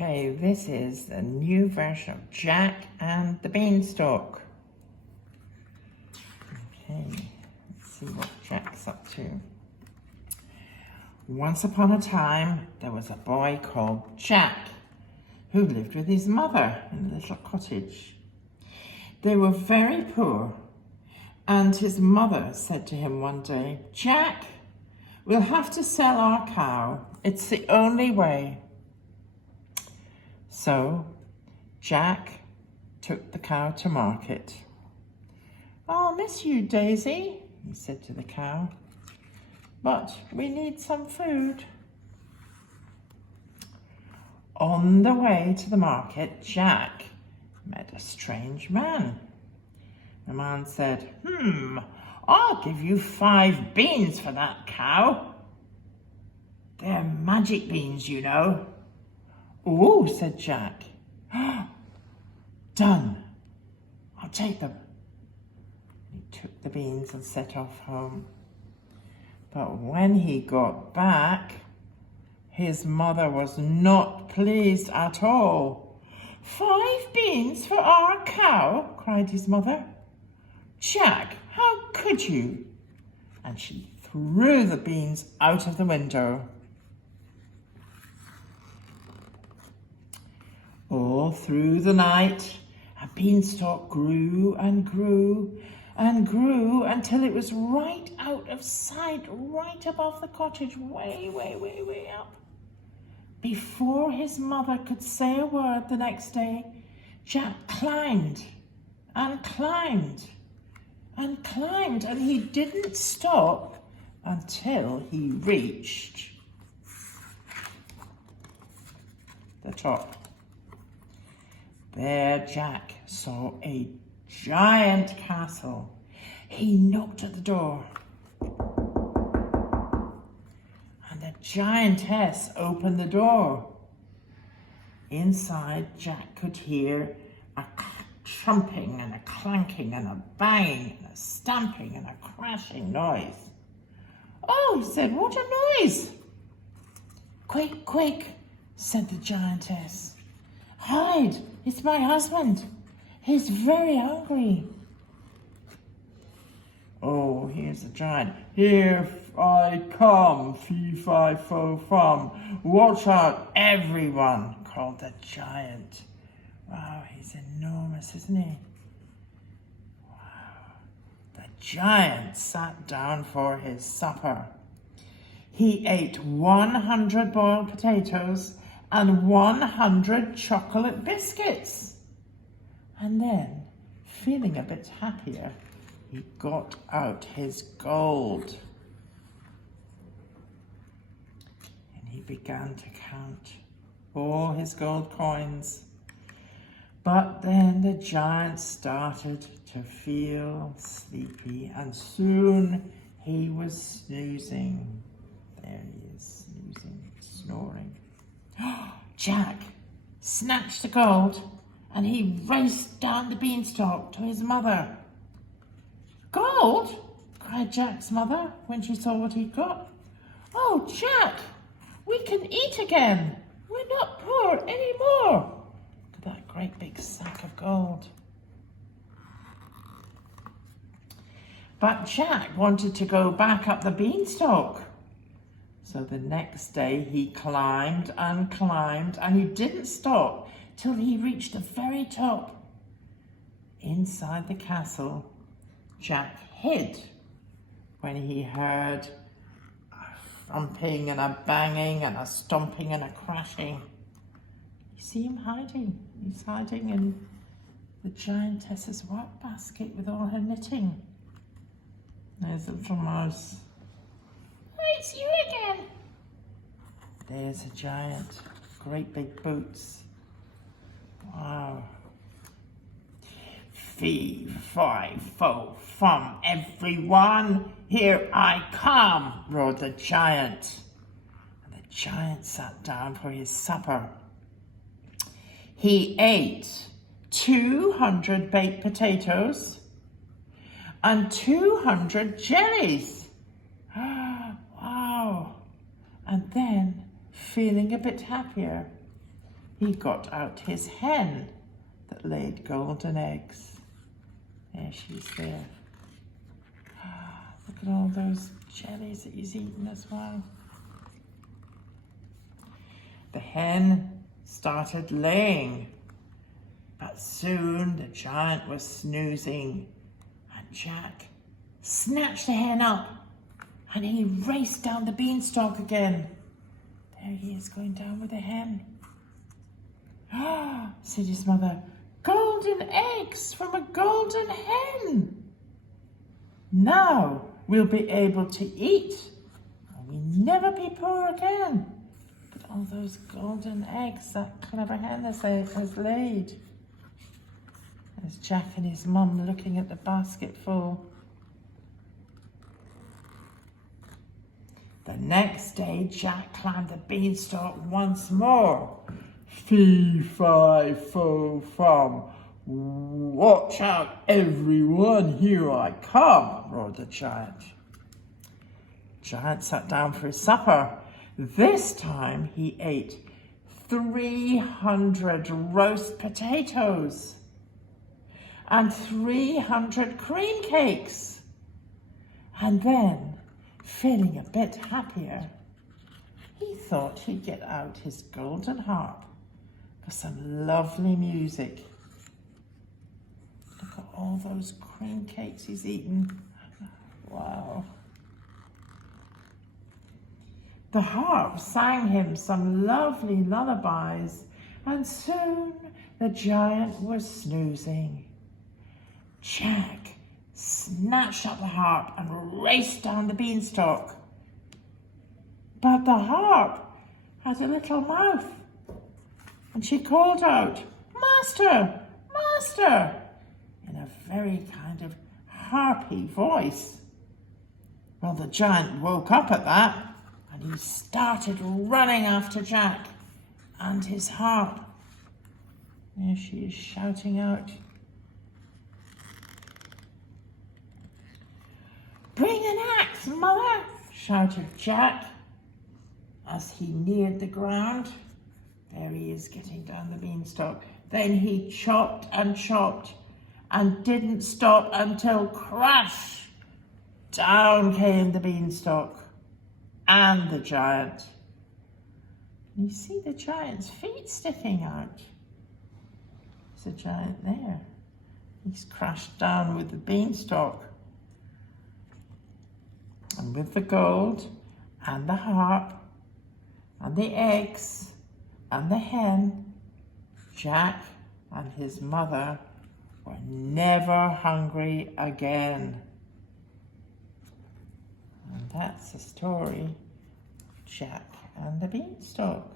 Okay, this is the new version of Jack and the Beanstalk. Okay, let's see what Jack's up to. Once upon a time, there was a boy called Jack who lived with his mother in a little cottage. They were very poor, and his mother said to him one day, "Jack, we'll have to sell our cow. It's the only way." So Jack took the cow to market. "I'll miss you, Daisy," he said to the cow, "but we need some food." On the way to the market, Jack met a strange man. The man said, "I'll give you 5 beans for that cow. They're magic beans, you know." "Oh," said Jack. "Done. I'll take them." He took the beans and set off home. But when he got back, his mother was not pleased at all. "5 beans for our cow?" cried his mother. "Jack, how could you?" And she threw the beans out of the window. All through the night, a beanstalk grew and grew and grew until it was right out of sight, right above the cottage, way, way, way, way up. Before his mother could say a word the next day, Jack climbed and climbed and climbed, and he didn't stop until he reached the top. There Jack saw a giant castle. He knocked at the door, and the giantess opened the door. Inside, Jack could hear a trumping and a clanking and a banging and a stamping and a crashing noise. "Oh," he said, "what a noise!" "Quick, quick," said the giantess. "Hide, it's my husband. He's very hungry." "Oh, here's the giant. Here I come, fee-fi-fo-fum. Watch out, everyone," called the giant. Wow, he's enormous, isn't he? Wow. The giant sat down for his supper. He ate 100 boiled potatoes and 100 chocolate biscuits. And then, feeling a bit happier, he got out his gold. And he began to count all his gold coins. But then the giant started to feel sleepy, and soon he was snoozing. There he is, snoozing, snoring. Jack snatched the gold and he raced down the beanstalk to his mother. "Gold?" cried Jack's mother when she saw what he'd got. "Oh, Jack, we can eat again. We're not poor anymore." Look at that great big sack of gold. But Jack wanted to go back up the beanstalk. So the next day he climbed and climbed, and he didn't stop till he reached the very top. Inside the castle, Jack hid when he heard a thumping and a banging and a stomping and a crashing. You see him hiding. He's hiding in the giantess's work basket with all her knitting. There's a little mouse. "It's you again." There's a giant. Great big boots. Wow. "Fee-fi-fo-fum, everyone. Here I come," roared the giant. And the giant sat down for his supper. He ate 200 baked potatoes and 200 jellies. Wow. And then, feeling a bit happier, he got out his hen that laid golden eggs. There she's there. Look at all those jellies that he's eaten as well. The hen started laying, but soon the giant was snoozing, and Jack snatched the hen up and he raced down the beanstalk again. There he is going down with the hen. Ah, said his mother, golden eggs from a golden hen. Now we'll be able to eat and we'll never be poor again. But all those golden eggs that clever hen has laid. There's Jack and his mum looking at the basket full. The next day, Jack climbed the beanstalk once more. Fee, fi, fo, fum. Watch out, everyone, here I come, roared the giant. Giant sat down for his supper. This time he ate 300 roast potatoes and 300 cream cakes. And then, feeling a bit happier, he thought he'd get out his golden harp for some lovely music. Look at all those cream cakes he's eaten. Wow. The harp sang him some lovely lullabies, and soon the giant was snoozing. Jack snatched up the harp and raced down the beanstalk. But the harp had a little mouth, and she called out, "Master, master," in a very kind of harpy voice. Well, the giant woke up at that, and he started running after Jack and his harp. There she is shouting out. "Bring an axe, mother," shouted Jack as he neared the ground. There he is getting down the beanstalk. Then he chopped and didn't stop until crash! Down came the beanstalk and the giant. You see the giant's feet sticking out. There's a giant there. He's crashed down with the beanstalk. And with the gold and the harp and the eggs and the hen, Jack and his mother were never hungry again. And that's the story of Jack and the Beanstalk.